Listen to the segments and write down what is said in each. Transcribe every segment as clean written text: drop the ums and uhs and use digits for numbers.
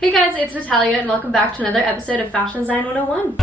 Hey guys, it's Natalia and welcome back to another episode of Fashion Design 101.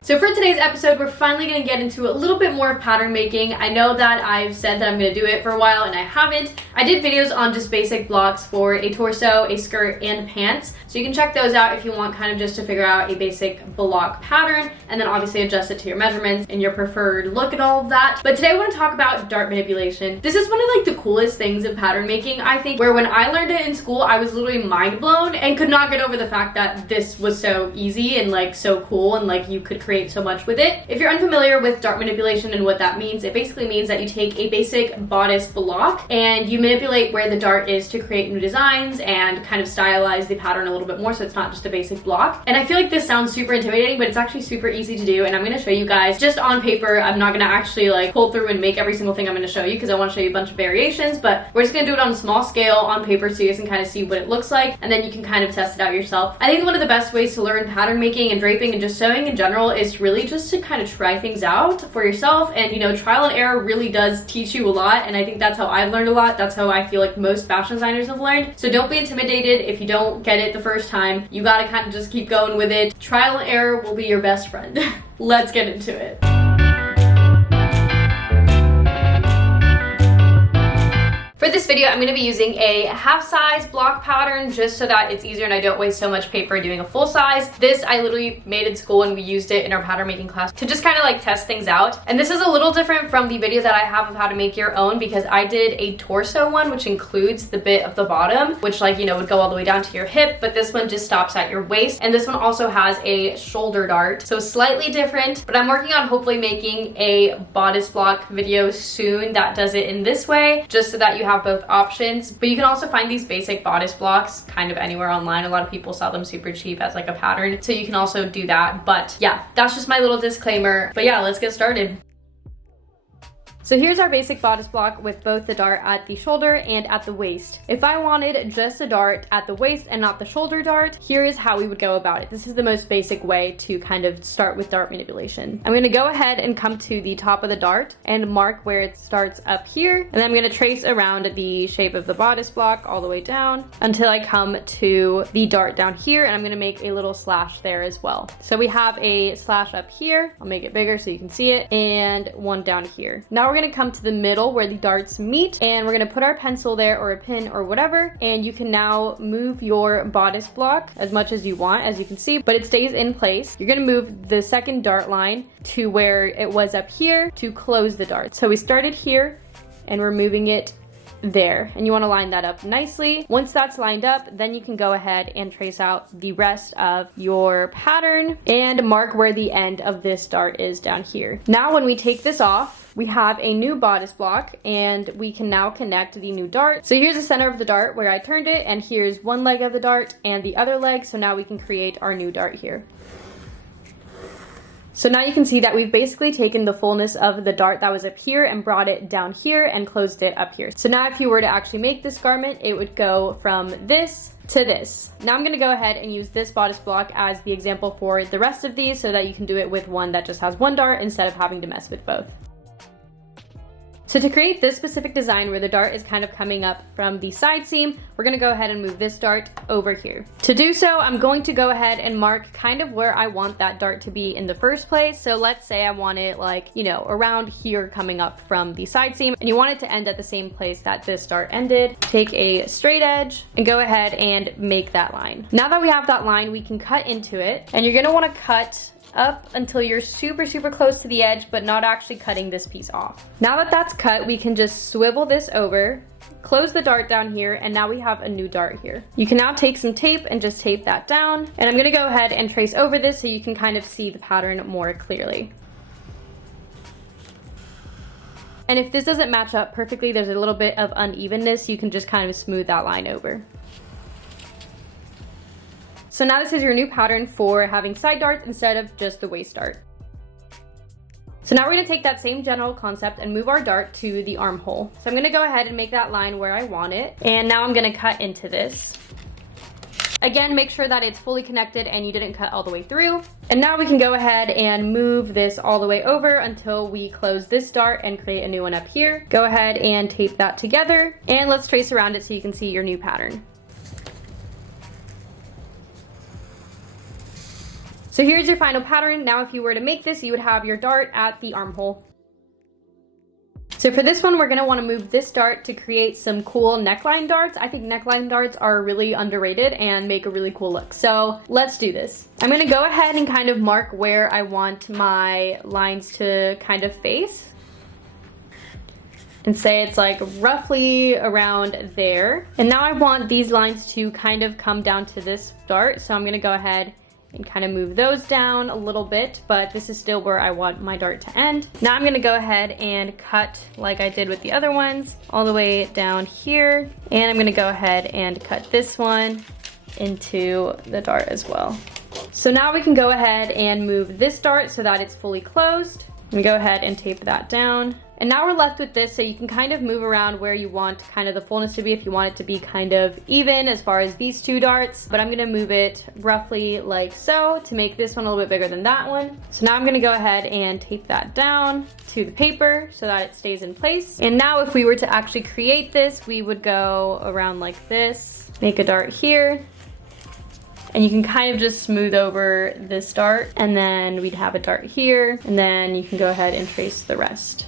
So for today's episode, we're finally going to get into a little bit more of pattern making. I know that I've said that I'm going to do it for a while and I haven't. I did videos on just basic blocks for a torso, a skirt, and pants. So you can check those out if you want kind of just to figure out a basic block pattern and then obviously adjust it to your measurements and your preferred look and all of that. But today I want to talk about dart manipulation. This is one of like the coolest things of pattern making, I think, where when I learned it in school, I was literally mind blown and could not get over the fact that this was so easy and like so cool and like you could create so much with it. If you're unfamiliar with dart manipulation and what that means, it basically means that you take a basic bodice block and you manipulate where the dart is to create new designs and kind of stylize the pattern a little bit more so it's not just a basic block. And I feel like this sounds super intimidating, but it's actually super easy to do, and I'm going to show you guys just on paper. I'm not going to actually like pull through and make every single thing I'm going to show you because I want to show you a bunch of variations, but we're just going to do it on a small scale on paper so you guys can kind of see what it looks like, and then you can kind of test it out yourself. I think one of the best ways to learn pattern making and draping and just sewing in general is really just to kind of try things out for yourself, and you know, trial and error really does teach you a lot, and I think that's how I've learned a lot. That's how I feel like most fashion designers have learned. So don't be intimidated if you don't get it the first time. You gotta kind of just keep going with it. Trial and error will be your best friend. Let's get into it. For this video, I'm going to be using a half-size block pattern just so that it's easier and I don't waste so much paper doing a full size. This I literally made in school and we used it in our pattern making class to just kind of like test things out. And this is a little different from the video that I have of how to make your own because I did a torso one, which includes the bit of the bottom, which like, you know, would go all the way down to your hip, but this one just stops at your waist. And this one also has a shoulder dart, so slightly different, but I'm working on hopefully making a bodice block video soon that does it in this way, just so that you have both options. But you can also find these basic bodice blocks kind of anywhere online. A lot of people sell them super cheap as like a pattern, so you can also do that. But yeah, that's just my little disclaimer. But yeah, let's get started. So here's our basic bodice block with both the dart at the shoulder and at the waist. If I wanted just a dart at the waist and not the shoulder dart, here is how we would go about it. This is the most basic way to kind of start with dart manipulation. I'm going to go ahead and come to the top of the dart and mark where it starts up here. And then I'm going to trace around the shape of the bodice block all the way down until I come to the dart down here, and I'm going to make a little slash there as well. So we have a slash up here. I'll make it bigger so you can see it, and one down here. Now we're going to come to the middle where the darts meet, and we're going to put our pencil there or a pin or whatever, and you can now move your bodice block as much as you want, as you can see, but it stays in place. You're going to move the second dart line to where it was up here to close the dart. So we started here and we're moving it there, and you want to line that up nicely. Once that's lined up, then you can go ahead and trace out the rest of your pattern and mark where the end of this dart is down here. Now when we take this off, we have a new bodice block and we can now connect the new dart. So here's the center of the dart where I turned it, and here's one leg of the dart and the other leg. So now we can create our new dart here. So now you can see that we've basically taken the fullness of the dart that was up here and brought it down here and closed it up here. So now if you were to actually make this garment, it would go from this to this. Now I'm going to go ahead and use this bodice block as the example for the rest of these so that you can do it with one that just has one dart instead of having to mess with both. So to create this specific design where the dart is kind of coming up from the side seam, we're going to go ahead and move this dart over here. To do so, I'm going to go ahead and mark kind of where I want that dart to be in the first place. So let's say I want it like, you know, around here coming up from the side seam, and you want it to end at the same place that this dart ended. Take a straight edge and go ahead and make that line. Now that we have that line, we can cut into it, and you're going to want to cut up until you're super close to the edge, but not actually cutting this piece off. Now that that's cut, we can just swivel this over, close the dart down here, and now we have a new dart here. You can now take some tape and just tape that down, and I'm gonna go ahead and trace over this so you can kind of see the pattern more clearly. And if this doesn't match up perfectly, there's a little bit of unevenness, you can just kind of smooth that line over. So now this is your new pattern for having side darts instead of just the waist dart. So now we're going to take that same general concept and move our dart to the armhole. So I'm going to go ahead and make that line where I want it. And now I'm going to cut into this. Again, make sure that it's fully connected and you didn't cut all the way through. And now we can go ahead and move this all the way over until we close this dart and create a new one up here. Go ahead and tape that together, and let's trace around it so you can see your new pattern. So here's your final pattern. Now if you were to make this, you would have your dart at the armhole. So for this one, we're gonna wanna move this dart to create some cool neckline darts. I think neckline darts are really underrated and make a really cool look. So let's do this. I'm gonna go ahead and kind of mark where I want my lines to kind of face. And say it's like roughly around there. And now I want these lines to kind of come down to this dart. So I'm gonna go ahead and kind of move those down a little bit, but this is still where I want my dart to end. Now I'm gonna go ahead and cut like I did with the other ones, all the way down here. And I'm gonna go ahead and cut this one into the dart as well. So now we can go ahead and move this dart so that it's fully closed. I'm gonna go ahead and tape that down. And now we're left with this, so you can kind of move around where you want kind of the fullness to be if you want it to be kind of even as far as these two darts. But I'm gonna move it roughly like so to make this one a little bit bigger than that one. So now I'm gonna go ahead and tape that down to the paper so that it stays in place. And now if we were to actually create this, we would go around like this, make a dart here. And you can kind of just smooth over this dart, and then we'd have a dart here, and then you can go ahead and trace the rest.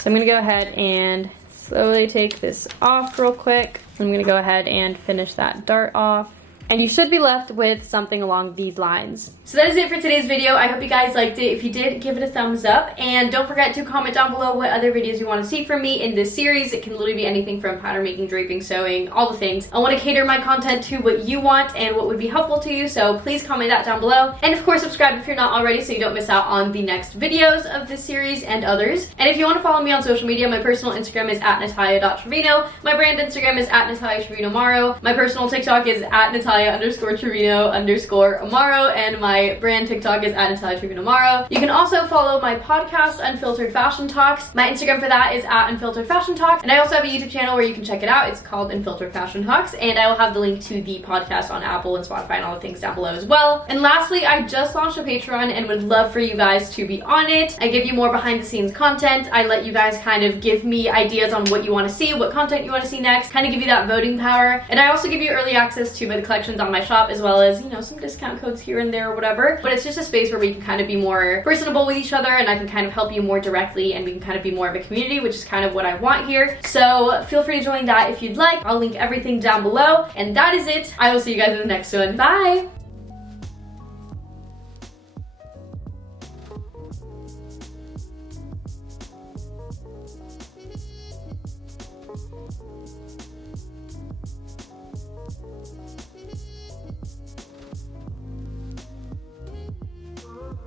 So I'm gonna go ahead and slowly take this off real quick. I'm gonna go ahead and finish that dart off. And you should be left with something along these lines. So that is it for today's video. I hope you guys liked it. If you did, give it a thumbs up. And don't forget to comment down below what other videos you want to see from me in this series. It can literally be anything from pattern making, draping, sewing, all the things. I want to cater my content to what you want and what would be helpful to you. So please comment that down below. And of course, subscribe if you're not already so you don't miss out on the next videos of this series and others. And if you want to follow me on social media, my personal Instagram is @natalia.trevino. My brand Instagram is @NataliaTrevinoAmaro. My personal TikTok is @Natalia_Trevino_Amaro. And my brand TikTok is @NataliaTrevinoAmaro. You can also follow my podcast, Unfiltered Fashion Talks. My Instagram for that is @Unfiltered Fashion Talks. And I also have a YouTube channel where you can check it out. It's called Unfiltered Fashion Talks. And I will have the link to the podcast on Apple and Spotify and all the things down below as well. And lastly, I just launched a Patreon and would love for you guys to be on it. I give you more behind the scenes content. I let you guys kind of give me ideas on what you want to see, what content you want to see next, kind of give you that voting power. And I also give you early access to the collections on my shop, as well as, you know, some discount codes here and there or whatever. But it's just a space where we can kind of be more personable with each other, and I can kind of help you more directly, and we can kind of be more of a community, which is kind of what I want here. So feel free to join that if you'd like. I'll link everything down below. And that is it. I will see you guys in the next one. Bye!